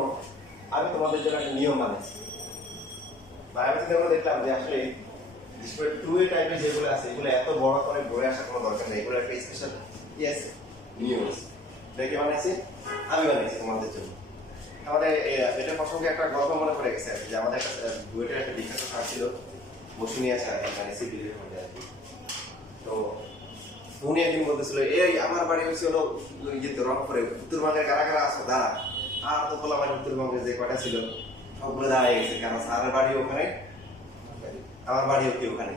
আমি তোমাদের জন্য একটা নিয়ম বানাইছি। আমি চিন্তা দেখলাম যে আসলে ডিসপ্লে 2a টাইপের যেগুলো আছে এগুলো এত বড় করে বড় আসার কোনো দরকার নেই, এগুলো একটা স্পেশাল ইয়েস নিয়ম দেখে বানাইছি, আমি বানাইছি তোমাদের জন্য। আমাদের এটা প্রসঙ্গে একটা গল্প মনে পড়ে গেছে যে আমাদের একটা বুয়েটের একটা বিখ্যাত স্যার ছিল, বসুনিয়া স্যার, মানে সিভিলের মধ্যে আর কি। তো উনি একদিন বলতেছিল এই আমার বাড়ি হচ্ছে হলো ইয়েতে রংপুরে, উত্তরবঙ্গের কারা কারা আসো দাঁড়া। আর তো বলা মানে উত্তরবঙ্গের যে কটা ছিল সবগুলো দাঁড়ায় গেছে, কারণ স্যারের বাড়ি ওখানে, আমার বাড়িও কি ওখানে,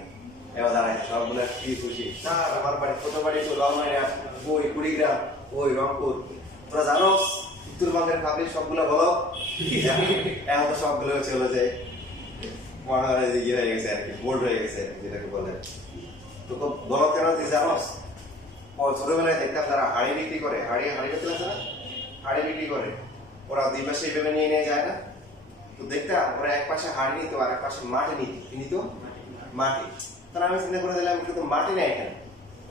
এবার দাঁড়ায় সবগুলো কি খুশি। স্যার আমার বাড়ি ছোট বাড়ি তো লালমাইয়া, ওই কুড়িগ্রাম, ওই রংপুর, তোরা জানো উত্তরবঙ্গের পাবলিক সবগুলো বলো। এখন তো সবগুলো হচ্ছে হলো যে ইয়ে হয়ে গেছে আর কি, বোর্ড হয়ে গেছে যেটাকে বলে। তো বলো কেন তুই জানোস? ছোটবেলায় দেখতাম তারা হাড়ি বিক্রি করে, হাড়ি বিক্রি আছে না, হাড়ি বিক্রি করে, ওরা দুই পাশে এইভাবে নিয়ে নিয়ে যায় না। তো দেখতাম ওরা এক পাশে হাড়ি নিত আর এক পাশে মাটি নিত মাটি। তাহলে আমি চিন্তা করে দিলাম কিন্তু মাটি নেই এখানে,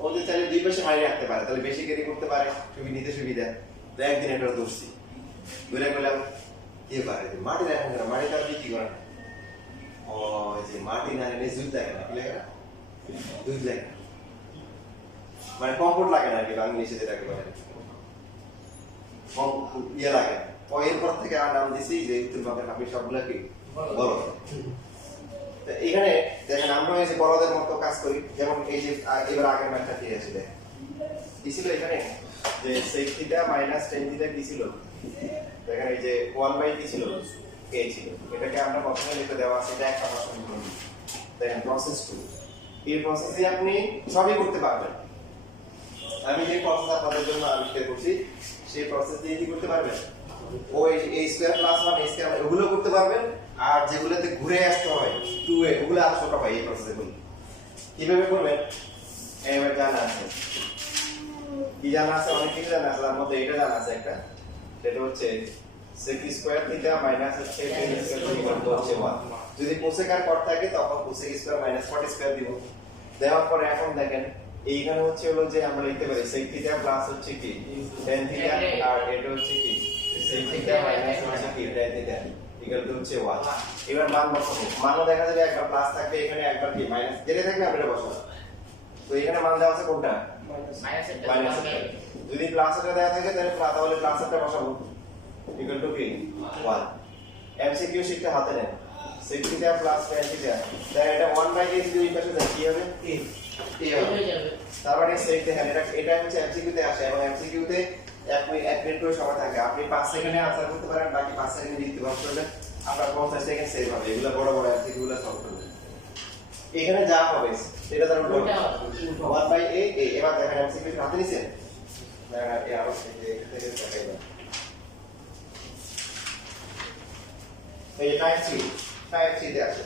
ও যদি চাইলে দুই পাশে হাড়ি রাখতে পারে তাহলে বেশি ক্যারি করতে পারে, নিতে সুবিধা। তো একদিন এটা ধরছি, ধরে গেলাম কি পারে মাটি রাখেন কেন, মাটি তারা বিক্রি করে না। ও যে মাটি না এনে দুধ লাগে না, কি লাগে না, দুধ লাগে না, মানে কমফোর্ট লাগে না আর কি বাংলাদেশে যেটাকে বলে, ইয়ে লাগে। এরপর থেকে আর নাম দিছি যে উত্তরবঙ্গের আপনি সবগুলো কি বলো। এখানে দেখেন আমরা এই যে বড়দের মতো কাজ করি, যেমন এই যে এবার আগের ম্যাথটা কি ছিল, কি ছিল এখানে যে sec theta minus tan theta কি ছিল, দেখেন এই যে 1 বাই কি ছিল a ছিল, এটাকে আমরা প্রথমে লিখে দেওয়া আছে, এটা একটা প্রশ্ন করব। দেখেন প্রসেস 2, এই প্রসেসে আপনি সবই করতে পারবেন। আমি যে প্রসেস আপনাদের জন্য আবিষ্কার করছি সেই প্রসেস দিয়ে কি করতে পারবেন, ওই a square plus 1 a square এগুলো করতে পারবেন। আর যেগুলোতে ঘুরে আসতে হয় 2a ওগুলো আর ছোট হয় এই প্রসেসগুলো কিভাবে করবেন এবার জানা আছে। কি জানা আছে? অনেক কিছু জানা আছে, তার মধ্যে এটা জানা আছে একটা, সেটা হচ্ছে sec স্কয়ার থিটা মাইনাস হচ্ছে tan স্কয়ার ইকুয়াল টু হচ্ছে 1। যদি cosec আর cot থাকে তখন cosec square minus cot square দিব। দেওয়ার পরে এখন দেখেন এইখানে হচ্ছে হলো যে আমরা লিখতে পারি sec থিটা প্লাস হচ্ছে কি tan থিটা, আর এটা হচ্ছে কি sec থিটা মাইনাস হচ্ছে কি tan থিটা ইকুয়াল টু হচ্ছে 1। এবার মান বসাবো, মানও দেখা যাবে একবার প্লাস থাকবে, এখানে একবার কি মাইনাস যেটা থাকবে আমরা এটা বসাবো। তো এখানে মান দেওয়া আছে কোনটা, মাইনাস। যদি প্লাস এটা দেওয়া থাকে তাহলে প্লাস এটা বসাবো ইকুয়াল টু কি 1। এমসিকিউ শিখতে হাতে নেন, sec theta plus tan theta, তাহলে এটা 1 বাই a যদি এই পাশে যায় কি হবে, a হবে। তার মানে sec দেখেন এটা হচ্ছে এমসিকিউ তে আসে, এবং এমসিকিউ তে 1 মিনিট করে সময় থাকে, আপনি 5 সেকেন্ডে আনসার করতে পারেন, বাকি 5 সেকেন্ডে লিখতে পারবেন, আপনার 50 সেকেন্ড সেভ হবে। এগুলো বড় বড় এমসিকিউ গুলো সলভ করবেন। এখানে যা হবে সেটা তার উল্টো 1 বাই a। এবার দেখেন এমসিকিউ হাতে নিছেন, দেখেন এই আরো থেকে দেখাইবা এই টাইপ 3 তে আছে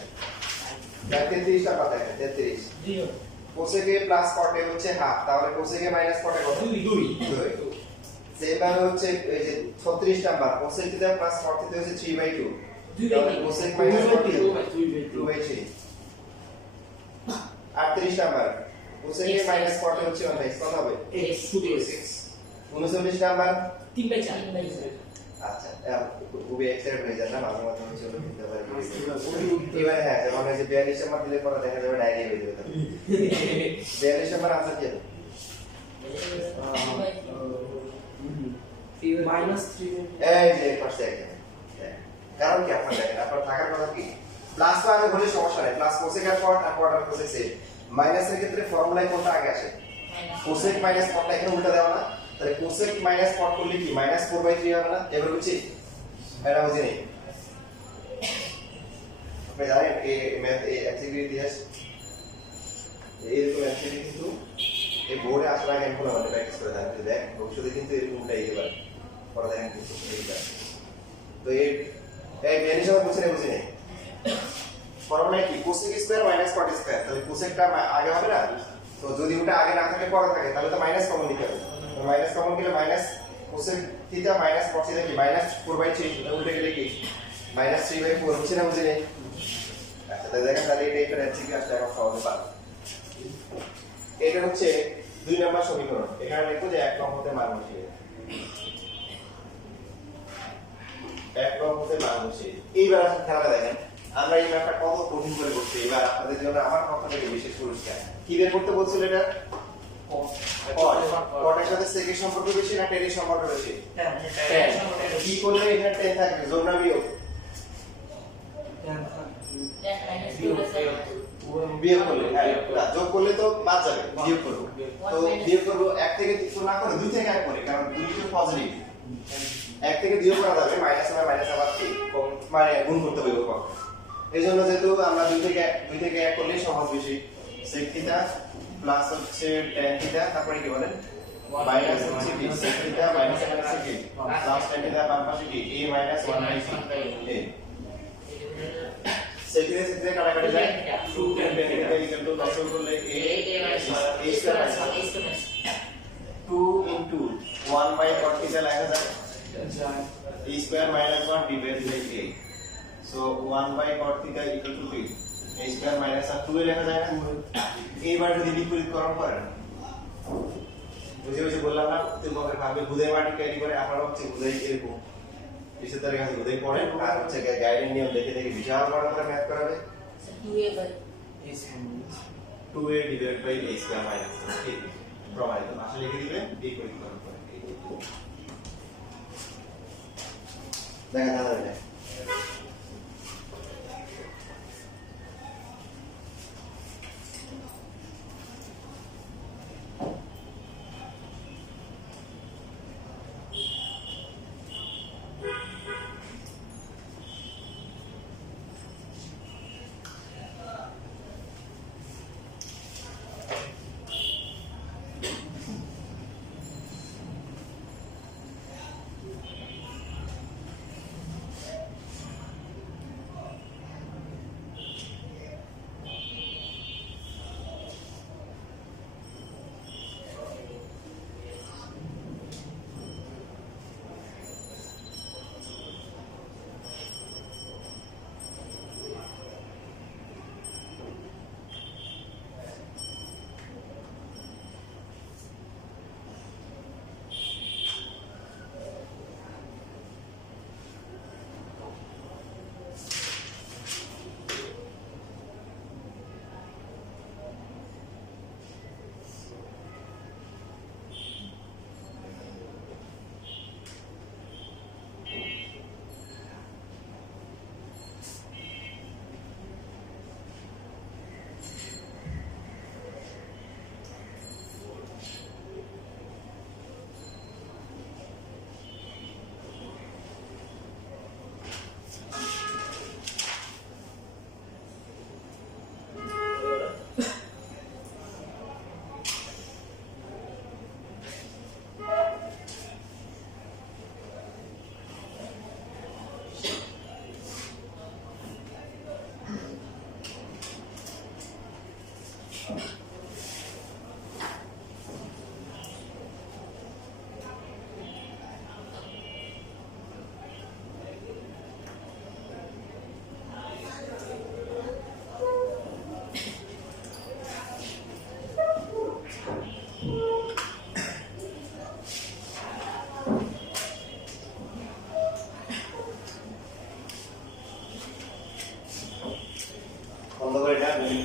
33 টা পাতা আছে 33 0 cosec a plus cot a হচ্ছে হাফ, তাহলে cosec a minus cot a কত 2 সেভাবে হচ্ছে এই যে 36 number cosec theta plus cot theta হচ্ছে 3/2, তাহলে cosec minus cot 2/3। 38 number cosec a minus cot a হচ্ছে 1/6 কত হবে x 6। 39 নাম্বার 3/4। আচ্ছা খুবই এক্সাইটেড হয়ে যায় না, মাঝে মাঝে হচ্ছে ওটা দিতে পারে। এবার হ্যাঁ যেমন এই যে 42 নাম্বার দিলে পরে দেখা যাবে ডায়রি হয়ে যাবে। 42 নাম্বার আনসার কি হবে, মাইনাস 3। এই যে পাশে এখানে কারণ কি আপনার দেখেন আপনার থাকার কথা কি প্লাস তো আগে বলে সমস্যা নেই, প্লাস cosec আর cot আর cot আর cosec সেম। মাইনাসের ক্ষেত্রে ফর্মুলায় কোনটা আগে আসে, cosec মাইনাস cot টা এখানে উল্টা দেওয়া না, তাহলে cosec মাইনাস cot করলে কি মাইনাস 4/3 হবে না, এবার বুঝছি এটা বুঝিনি জানেন এই ম্যাথ এই এমসিকিউ ইতিহাস এরকম এমসিকিউ কিন্তু এই বোর্ডে আসার আগে এখন আমাদের প্র্যাকটিস করে থাকতে দেখ ভবিষ্যতে কিন্তু এরকমটা এই এবার পরে দেখেন কিন্তু এইটা তো এই ভ্যারিয়েশন বুঝে নেই ফর্মুলা কি কোসেক স্কয়ার মাইনাস কট স্কয়ার তাহলে কোসেকটা আগে হবে না তো যদি ওটা আগে না থাকে পরে থাকে তাহলে তো মাইনাস কমন নিতে হবে তো মাইনাস কমন গেলে মাইনাস কোসেক থিটা মাইনাস কট থিটা কি মাইনাস 4/3 এটা উল্টে গেলে কি মাইনাস 3/4 বুঝে নেই আচ্ছা তাহলে দেখেন তাহলে এটা একটা এমসিকিউ আসলে এখন সহজে পারবে এটা হচ্ছে 2 নম্বর সমীকরণ এখানে লিখো যে 1 নম্বরতে মান বসিয়ে 1 নম্বরতে মান বসিয়ে এইবার আসলে খেলাটা দেখেন আমরা এই ম্যাপটা কত কঠিন করে করছি এবার আপনাদের জন্য আমার পক্ষ থেকে বিশেষ পুরস্কার কি বের করতে বলছিল এটা কটের সাথে সেকের সম্পর্ক বেশি না টেনের সম্পর্ক বেশি কি করলে এখানে টেন থাকবে যোগ না বিয়োগ বিয়োগ করলে না যোগ করলে তো বাদ যাবে বিয়োগ করব তো বিয়োগ করব 1 থেকে 3 না করে 2 থেকে 1 করে কারণ 2 তো পজিটিভ 1 থেকে 2 করা যাবে মাইনাস হবে মাইনাস আবার 3 মানে গুণ করতে হবে কখন এইজন্য যেহেতু আমরা 2 থেকে 1 করলে সহজ বেশি sec থিটা প্লাস হচ্ছে tan থিটা তারপরে কি বলেন মাইনাস হচ্ছে কি sec থিটা মাইনাস হচ্ছে কি প্লাস tan থিটা বাম পাশে কি a minus 1/c a sec theta sec theta কাটাকাটি যায় 2 tan থিটা ইকুয়াল টু লসও করলে a square 2 into 1 by cot theta লেখা যায় a square minus 1 divided by a so 1 by cot theta equal to 2 a square minus 2 এ লেখা যায় না এইবার যদি বিপরীতকরণ করেন বুঝে বললাম না উদ্দীপকের ভাবে বুঝাই মাটি ক্যারি করে আপনারা হচ্ছে বুঝাই এরকম বিশেষতার কাছে বুঝাই পড়েন আর হচ্ছে গাইডের নিয়ম দেখে দেখে বিশাল বড় করে ম্যাথ করাবে 2a divided by a square minus 2 প্রমাণিত ভাষা লিখে দিবেন বিপরীতকরণ করে দেখা যাবে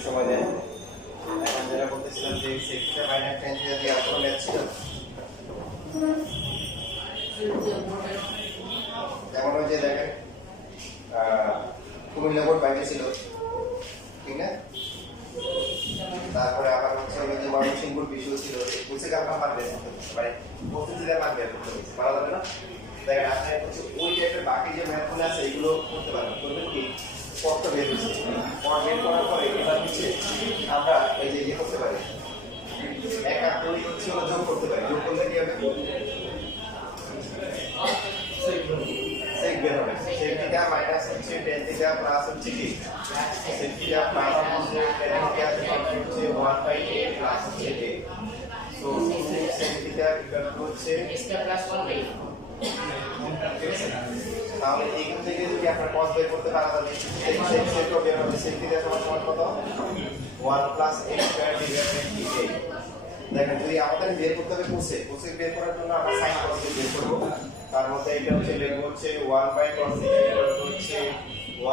সময় দেন এখন যেটা বলতেছিলাম যে সেকশন মাইনাস 10 থিটা দিয়ে আপনারা ম্যাথ ছিল যেমন ওই যে দেখেন কুমিল্লা বোর্ড বাইরে ছিল ঠিক না তারপরে আবার হচ্ছে ওই যে ময়মনসিংহ বোর্ড বিষয় ছিল বুঝে কার মান বের করতে মানে প্রস্তুতির মান বের করতে হবে পারা যাবে না দেখেন আপনি হচ্ছে ওই টাইপের বাকি যে ম্যাথগুলো আছে এগুলো করতে পারবেন করবেন কি পদটা বের হচ্ছে পদ বের করার পরে এবার হচ্ছে আমরা এই যে ইয়ে করতে পারি এক আর দুই হচ্ছে হলো যোগ করতে পারি যোগ করলে কি হবে সেক বের হবে সেক থিটা মাইনাস হচ্ছে টেন থিটা প্লাস হচ্ছে কি সেক থিটা প্লাস হচ্ছে টেন থিটা হচ্ছে 1/8 প্লাস হচ্ছে 8 so sec theta equal to হচ্ছে স্কয়ার প্লাস 1/8 তাহলে এইখান থেকে যদি আপনার cos বের করতে পারা যাবে এই সেক বের হবে সেক থিটা সমান সমান কত 1 plus a square divided by 8 দেখেন যদি আমাদের বের করতে হবে কোসেক কোসেক বের করার জন্য আমরা sin cos বের করব তার মধ্যে এটা হচ্ছে লিখব হচ্ছে 1/cos থিটা ইকুয়াল টু হচ্ছে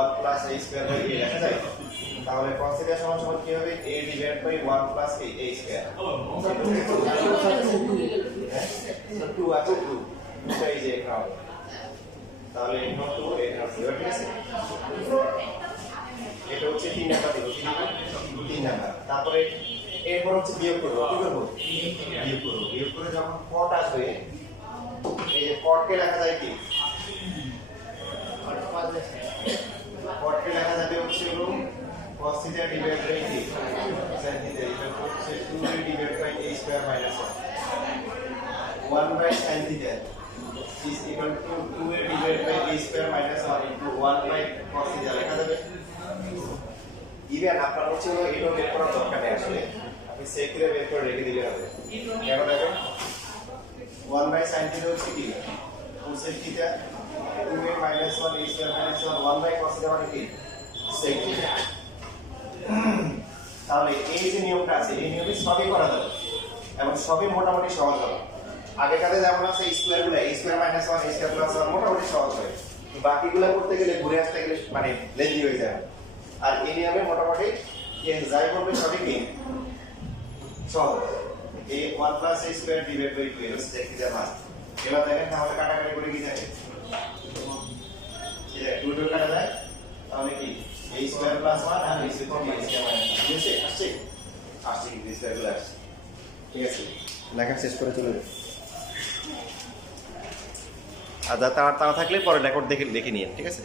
1 প্লাস a স্কয়ার বাই 8 লেখা যায় তাহলে cos থিটা সমান সমান কি হবে a divided by 1 plus a square তো 2 আছে 2 এটা এই যে এখানে তাহলে a নট 2 a নট 0 ঠিক আছে এটা হচ্ছে 3 নাম্বার দিব 3 নাম্বার তারপরে এরপর হচ্ছে বিয়োগ করব কি করব বিয়োগ করে যখন কট আসবে এই যে কটকে লেখা যায় কি কটকে লেখা যাবে হচ্ছে হলো cos থিটা ডিভাইডেড বাই কি sin থিটা এটা হচ্ছে 2a divided by a square minus 1 by sin theta is equal to 2a divided by a square minus 1 into 1 by cos theta লেখা যাবে ইভেন আপনার হচ্ছে হলো এটা বের করার দরকার নেই আসলে আপনি sec theta বের করে রেখে দিলে হবে কেমন হবে 1 by sin theta হচ্ছে কি 2 sec theta 2a minus 1 a square minus 1 1 by cos theta মানে কি sec theta তাহলে এই যে নিয়মটা আছে এই নিয়মে সবই করা যাবে এবং সবই মোটামুটি সহজ হবে আগে কাছে যেমন আছে স্কয়ারগুলো a square minus 1 a square plus 1 মোটামুটি সহজ হয় বাকিগুলো করতে গেলে ঘুরে আসতে গেলে মানে লেন্দি হয়ে যায় আর এই নিয়মে মোটামুটি যাই করবে সবই কি সহজ a 1 plus a square divide by 2 এর দেখতে যাবা এবার দেখেন তাহলে কাটাকাটি করে কি থাকে ঠিক আছে 2 কাটা যায় তাহলে কি a স্কয়ার প্লাস 1 আর a স্কয়ার মাইনাস 1 বুঝছে আসছে কি স্কয়ারগুলো আসছে ঠিক আছে লেখা শেষ করে চলে যাবে আর তাড়া থাকলে পরে রেকর্ড দেখে নিন ঠিক আছে।